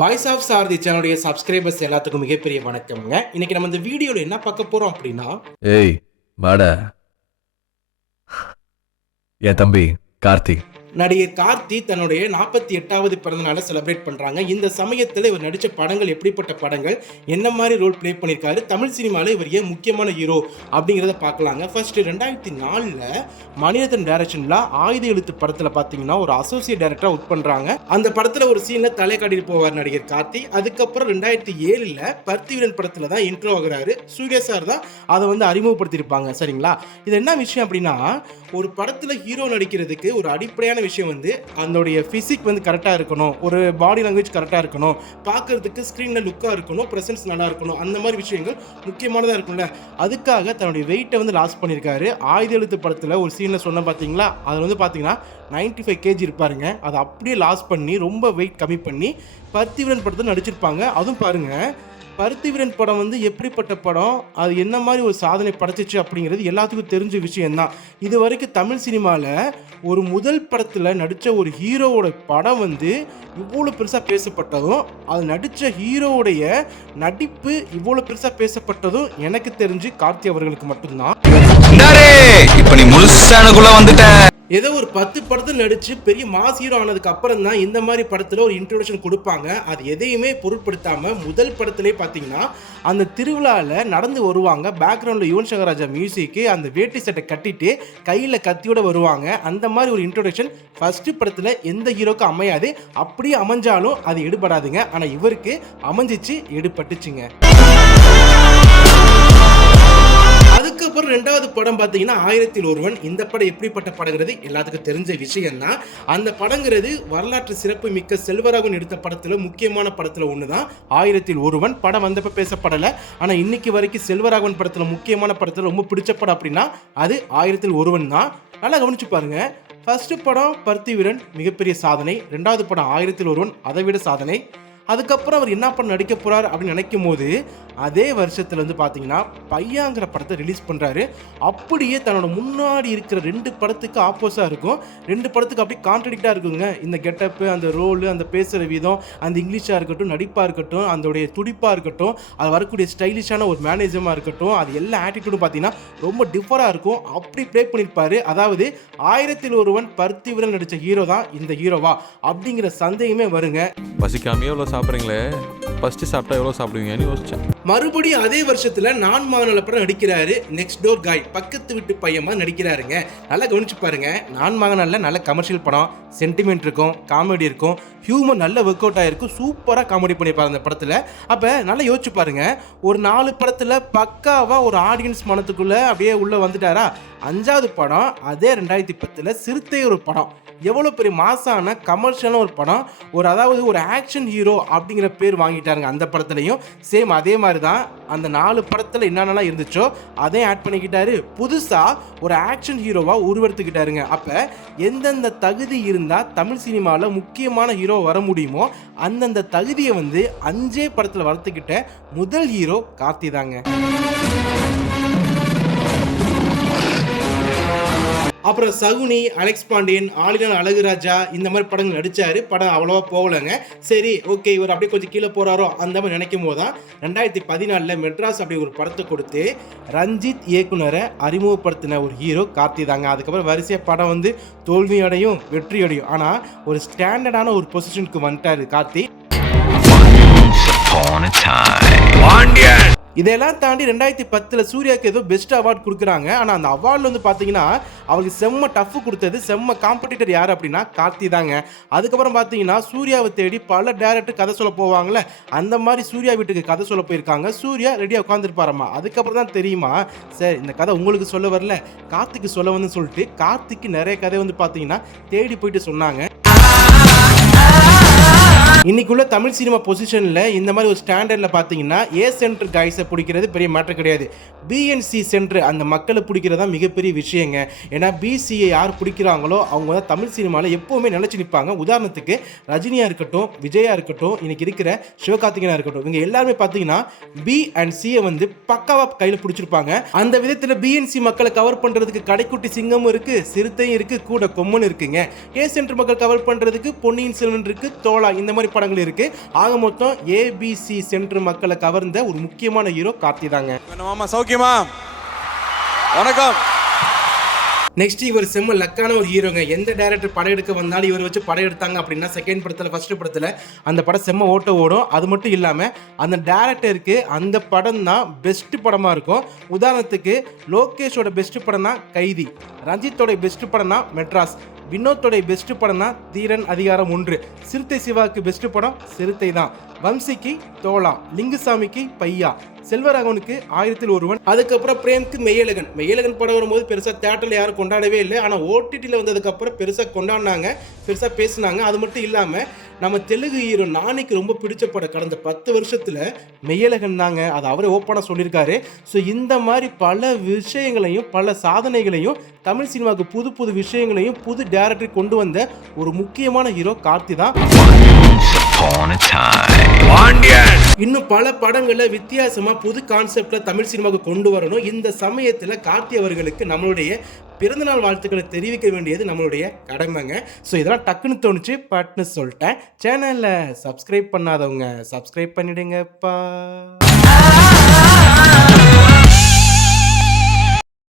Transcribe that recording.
Voice of சாரதி சேனலுடைய subscribers எல்லாத்துக்கும் மிகப்பெரிய வணக்கம்ங்க. இன்னைக்கு நம்ம இந்த வீடியோல என்ன பார்க்க போறோம் அப்படின்னா, ஏய் வாடா, என் தம்பி கார்த்தி. நடிகர் கார்த்தி தன்னுடைய 48வது பிறந்த நாளை செலிப்ரேட் பண்றாங்க. இந்த சமயத்தில் இவர் நடித்த படங்கள் எப்படிப்பட்ட படங்கள், என்ன மாதிரி ரோல் ப்ளே பண்ணியிருக்காரு, தமிழ் சினிமாவில் இவர் ஏன் முக்கியமான ஹீரோ அப்படிங்கிறத பார்க்கலாங்க. ஃபர்ஸ்ட் 2004 மணிரத்னம் டைரக்ஷனில் ஆயுத எழுத்து படத்தில் பார்த்தீங்கன்னா ஒரு அசோசியேட் டைரக்டராக ஒர்க் பண்ணுறாங்க. அந்த படத்தில் ஒரு சீனில் தலை காட்டிட்டு போவார் நடிகர் கார்த்தி. அதுக்கப்புறம் 2007 பர்த்திவீரன் படத்தில் தான் இன்ட்ரோ ஆகுறாரு. சூர்யா சார் தான் அதை அறிமுகப்படுத்தியிருப்பாங்க. சரிங்களா, இது என்ன விஷயம் அப்படின்னா, ஒரு படத்தில் ஹீரோ நடிக்கிறதுக்கு ஒரு அடிப்படையான விஷயம் அதோடைய பிசிக் கரெக்டாக இருக்கணும், ஒரு பாடி லாங்குவேஜ் கரெக்டாக இருக்கணும், பார்க்கறதுக்கு ஸ்க்ரீனில் லுக்காக இருக்கணும், ப்ரெசன்ஸ் நல்லா இருக்கணும், அந்த மாதிரி விஷயங்கள் முக்கியமானதாக இருக்கும்ல. அதுக்காக தன்னுடைய வெயிட்டை லாஸ் பண்ணியிருக்காரு. ஆயுத எழுத்து படத்தில் ஒரு சீனில் சொன்ன பார்த்தீங்களா, அதில் பார்த்தீங்கன்னா 95 kg இருப்பாருங்க. அதை அப்படியே லாஸ் பண்ணி ரொம்ப வெயிட் கம்மி பண்ணி பர்த்திவீரன் படத்தில் நடிச்சிருப்பாங்க. அதுவும் பாருங்கள், பருத்திவீரன் படம் எப்படிப்பட்ட படம், அது என்ன மாதிரி ஒரு சாதனை படைச்சிச்சு அப்படிங்கிறது எல்லாத்துக்கும் தெரிஞ்ச விஷயம்தான். இது வரைக்கும் தமிழ் சினிமாவில் ஒரு முதல் படத்தில் நடித்த ஒரு ஹீரோவோட படம் இவ்வளோ பெருசாக பேசப்பட்டதும், அது நடித்த ஹீரோவுடைய நடிப்பு இவ்வளோ பெருசாக பேசப்பட்டதும் எனக்கு தெரிஞ்சு கார்த்தி அவர்களுக்கு மட்டும்தான். இப்ப நீ முழுசானக்குள்ள வந்துட்ட. ஏதோ ஒரு 10 படத்தில் நடிச்சு பெரிய மாஸ் ஹீரோ ஆனதுக்கு அப்புறம் தான் இந்த மாதிரி படத்தில் ஒரு இன்ட்ரோடக்ஷன் கொடுப்பாங்க. அது எதையுமே பொருட்படுத்தாமல் முதல் படத்திலே பார்த்தீங்கன்னா அந்த திருவிழாவில் நடந்து வருவாங்க. பேக்ரவுண்டில் யுவன் சங்கர் ராஜா மியூசிக்கு, அந்த வேட்டி சட்டை கட்டிட்டு கையில் கத்தியோட வருவாங்க. அந்த மாதிரி ஒரு இன்ட்ரோடக்ஷன் ஃபர்ஸ்ட் படத்தில் எந்த ஹீரோக்கும் அமையாது. அப்படியே அமைஞ்சாலும் அது எடுபடாதுங்க. ஆனால் இவருக்கு அமைஞ்சிச்சு, எடுபட்டுச்சுங்க. அதுக்கப்புறம் 2வது படம் பார்த்தீங்கன்னா 1000ல் ஒருவன். இந்த படம் எப்படிப்பட்ட படங்கிறது எல்லாத்துக்கும் தெரிஞ்ச விஷயம் தான். அந்த படங்கிறது வரலாற்று சிறப்பு மிக்க செல்வராகவன் எடுத்த படத்தில் முக்கியமான படத்தில் ஒன்று தான் 1000ல் ஒருவன். படம் வந்தப்போ பேசப்படலை, ஆனால் இன்னைக்கு வரைக்கும் செல்வராகவன் படத்தில் முக்கியமான படத்தில் ரொம்ப பிடிச்ச படம் அப்படின்னா அது 1000ல் ஒருவன் தான். நல்லா கவனிச்சு பாருங்க. ஃபர்ஸ்ட் படம் பருத்திவீரன் மிகப்பெரிய சாதனை, 2வது படம் 1000ல் ஒருவன் அதை விட சாதனை. அதுக்கப்புறம் அவர் என்ன பண்ண நடிக்க போறார் அப்படின்னு நினைக்கும் போது அதே வருஷத்துல பார்த்தீங்கன்னா பையாங்கிற படத்தை ரிலீஸ் பண்றாரு. அப்படியே தன்னோட முன்னாடி இருக்கிற 2 படத்துக்கு ஆப்போஸா இருக்கும். 2 படத்துக்கு அப்படியே கான்ட்ரடிக்டா இருக்குங்க. இந்த கெட்டப்பு, அந்த ரோலு, அந்த பேசுகிற விதம், அந்த இங்கிலீஷாக இருக்கட்டும், நடிப்பாக இருக்கட்டும், அதோடைய துடிப்பாக இருக்கட்டும், அது வரக்கூடிய ஸ்டைலிஷான ஒரு மேனேஜமாக இருக்கட்டும், அது எல்லா ஆட்டிடியூடும் பார்த்தீங்கன்னா ரொம்ப டிஃபராக இருக்கும். அப்படி ப்ளே பண்ணியிருப்பாரு. அதாவது 1000ல் ஒருவன் பருத்திவீரன் நடித்த ஹீரோ தான் இந்த ஹீரோவா அப்படிங்கிற சந்தேகமே வருங்க. பசிக்காமையே எவ்வளோ சாப்பிட்றீங்களே, ஃபர்ஸ்ட் சாப்பிட்டா எவ்வளோ சாப்பிடுவீங்கன்னு யோசிச்சேன். மறுபடியும் அதே வருஷத்துல நான் மகனால படம் நடிக்கிறாரு. நெக்ஸ்ட் டோர் காய், பக்கத்து வீட்டு பையமா நடிக்கிறாருங்க. நல்லா கவனிச்சு பாருங்க. நான் மகனால நல்ல கமர்ஷியல் படம், சென்டிமெண்ட் இருக்கும், காமெடி இருக்கும், ஹியூமர் நல்ல ஒர்க் அவுட் ஆகிருக்கும், சூப்பராக காமெடி பண்ணியிருப்பாரு அந்த படத்தில். அப்போ நல்லா யோசிச்சு பாருங்க, ஒரு 4 படத்தில் பக்காவாக ஒரு ஆடியன்ஸ் மனத்துக்குள்ளே அப்படியே உள்ளே வந்துட்டாரா. 5வது படம் அதே 2010 சிறுத்தை ஒரு படம், எவ்வளோ பெரிய மாசான கமர்ஷியலான ஒரு படம், அதாவது ஒரு ஆக்ஷன் ஹீரோ அப்படிங்கிற பேர் வாங்கிட்டாருங்க. அந்த படத்துலையும் சேம் அதே மாதிரி தான். அந்த 4 படத்தில் என்னென்னலாம் இருந்துச்சோ அதையும் ஆட் பண்ணிக்கிட்டாரு. புதுசாக ஒரு ஆக்ஷன் ஹீரோவாக உருவெடுத்துக்கிட்டாருங்க. அப்போ எந்தெந்த தகுதி இருந்தால் தமிழ் சினிமாவில் முக்கியமான ஹீரோ வர முடியுமோ அந்தந்த தகுதியை 5 படத்தில் வளர்த்துக்கிட்ட முதல் ஹீரோ கார்த்தி தாங்க. அப்புறம் சகுனி, அலெக்ஸ் பாண்டியன், ஆளினால் அழகுராஜா இந்த மாதிரி படங்கள் நடித்தார். படம் அவ்வளோவா போகலைங்க. சரி, ஓகே, இவர் அப்படியே கொஞ்சம் கீழே போகிறாரோ அந்த மாதிரி நினைக்கும் போது தான் 2014 மெட்ராஸ் அப்படி ஒரு படத்தை கொடுத்து ரஞ்சித் இயக்குனரை அறிமுகப்படுத்தின ஒரு ஹீரோ கார்த்தி தாங்க. அதுக்கப்புறம் வரிசையாக படம் தோல்வியடையும் வெற்றியடையும், ஆனால் ஒரு ஸ்டாண்டர்டான ஒரு பொசிஷனுக்கு வந்துட்டார் கார்த்தி. இதெல்லாம் தாண்டி 2010 சூர்யாவுக்கு ஏதோ பெஸ்ட் அவார்ட் கொடுக்குறாங்க. ஆனால் அந்த அவார்டில் பார்த்தீங்கன்னா அவருக்கு செம்ம டஃப் கொடுத்தது, செம்ம காம்படிட்டர் யார் அப்படின்னா கார்த்தி தாங்க. அதுக்கப்புறம் பார்த்தீங்கன்னா சூர்யாவை தேடி பல டேரக்டர் கதை சொல்ல போவாங்களே, அந்த மாதிரி சூர்யா வீட்டுக்கு கதை சொல்ல போயிருக்காங்க. சூர்யா ரெடியாக உட்காந்துருப்பாரம்மா. அதுக்கப்புறம் தான் தெரியுமா, சார் இந்த கதை உங்களுக்கு சொல்ல வரல, கார்த்திக்கு சொல்ல வந்து சொல்லிட்டு கார்த்திக்கு நிறைய கதை பார்த்தீங்கன்னா தேடி போயிட்டு சொன்னாங்க. இன்னைக்குள்ள தமிழ் சினிமா பொசிஷன்ல இந்த மாதிரி ஒரு ஸ்டாண்டர்ட்ல பாத்தீங்கன்னா ஏ சென்டர் கைஸை பிடிக்கிறது பெரிய மேட்டர் கிடையாது. பிஎன்சி சென்டர் அந்த மக்களை பிடிக்கிறதா மிகப்பெரிய விஷயங்க. ஏன்னா பிசியை யார் பிடிக்கிறாங்களோ அவங்க தான் தமிழ் சினிமாவில் எப்பவுமே நினைச்சு நிற்பாங்க. உதாரணத்துக்கு ரஜினியா இருக்கட்டும், விஜயா இருக்கட்டும், இன்னைக்கு இருக்கிற சிவகார்த்திகேயனா இருக்கட்டும், இவங்க எல்லாருமே பார்த்தீங்கன்னா பி அண்ட் சியை பக்காவா கையில் பிடிச்சிருப்பாங்க. அந்த விதத்தில் பிஎன்சி மக்களை கவர் பண்றதுக்கு கடைக்குட்டி சிங்கமும் இருக்கு, சிறுத்தையும் இருக்கு, கூட கொம்மன் இருக்குங்க. ஏ சென்டர் மக்கள் கவர் பண்றதுக்கு பொன்னியின் செல்வன் இருக்கு, தோழா, இந்த மாதிரி திரைப்படங்கள் இருக்கு. ஆக மொத்தம் ஏபிசி சென்டர் மக்களை கவர்ந்த ஒரு முக்கியமான ஹீரோ கார்த்தி தாங்க. மாமா சௌக்கியமா? வணக்கம். நெக்ஸ்ட் இவர் செம்ம லக்கான ஒரு ஹீரோங்க. எந்த டைரக்டர் படம் எடுக்க வந்தாலும் இவர் வச்சு படம் எடுத்தாங்க அப்படின்னா செகண்ட் படத்தில் ஃபர்ஸ்ட் படத்தில் அந்த படம் செம்ம ஓட்ட ஓடும். அது மட்டும் இல்லாமல் அந்த டைரக்டருக்கு அந்த படம் தான் பெஸ்ட் படமாக இருக்கும். உதாரணத்துக்கு லோகேஷோட பெஸ்ட் படம் தான் கைதி, ரஞ்சித்தோட பெஸ்ட் படம் தான் மெட்ராஸ், வினோத்தோடைய பெஸ்ட் படம் தான் தீரன் அதிகாரம் 1, சிறுத்தை சிவாவுக்கு பெஸ்ட் படம் சிறுத்தை தான், வம்சிக்கு தோலா, லிங்குசாமிக்கு பையா, செல்வராகவனுக்கு 1000ல் ஒருவன், அதுக்கப்புறம் பிரேம்க்கு மெய்யழகன் படம் வரும்போது பெருசாக தேட்டரில் யாரும் கொண்டாடவே இல்லை. ஆனால் ஓடிடியில் வந்ததுக்கப்புறம் பெருசாக கொண்டாடினாங்க, பெருசாக பேசினாங்க. அது மட்டும் இல்லாமல் நம்ம தெலுங்கு ஹீரோ நானிக்கு ரொம்ப பிடிச்ச படம் கடந்த 10 வருஷத்தில் மெய்யழகன் தாங்க. அது அவரே ஓப்பனாக சொல்லியிருக்காரு. ஸோ இந்த மாதிரி பல விஷயங்களையும் பல சாதனைகளையும் தமிழ் சினிமாவுக்கு புது புது விஷயங்களையும் புது டைரக்டர் கொண்டு வந்த ஒரு முக்கியமான ஹீரோ கார்த்தி தான். இன்னும் பல படங்களை வித்தியாசமா புது கான்செப்ட்ல தமிழ் சினிமாவுக்கு கொண்டு வரணும். இந்த சமயத்துல கார்த்தி அவர்களுக்கு நம்மளுடைய பிறந்தநாள் வாழ்த்துக்களை தெரிவிக்க வேண்டியது நம்மளுடைய கடமைங்க. ஸோ இதெல்லாம் டக்குன்னு தோணுச்சு பட்னு சொல்லிட்டேன். சேனல்ல சப்ஸ்கிரைப் பண்ணாதவங்க சப்ஸ்கிரைப் பண்ணிடுங்கப்பா.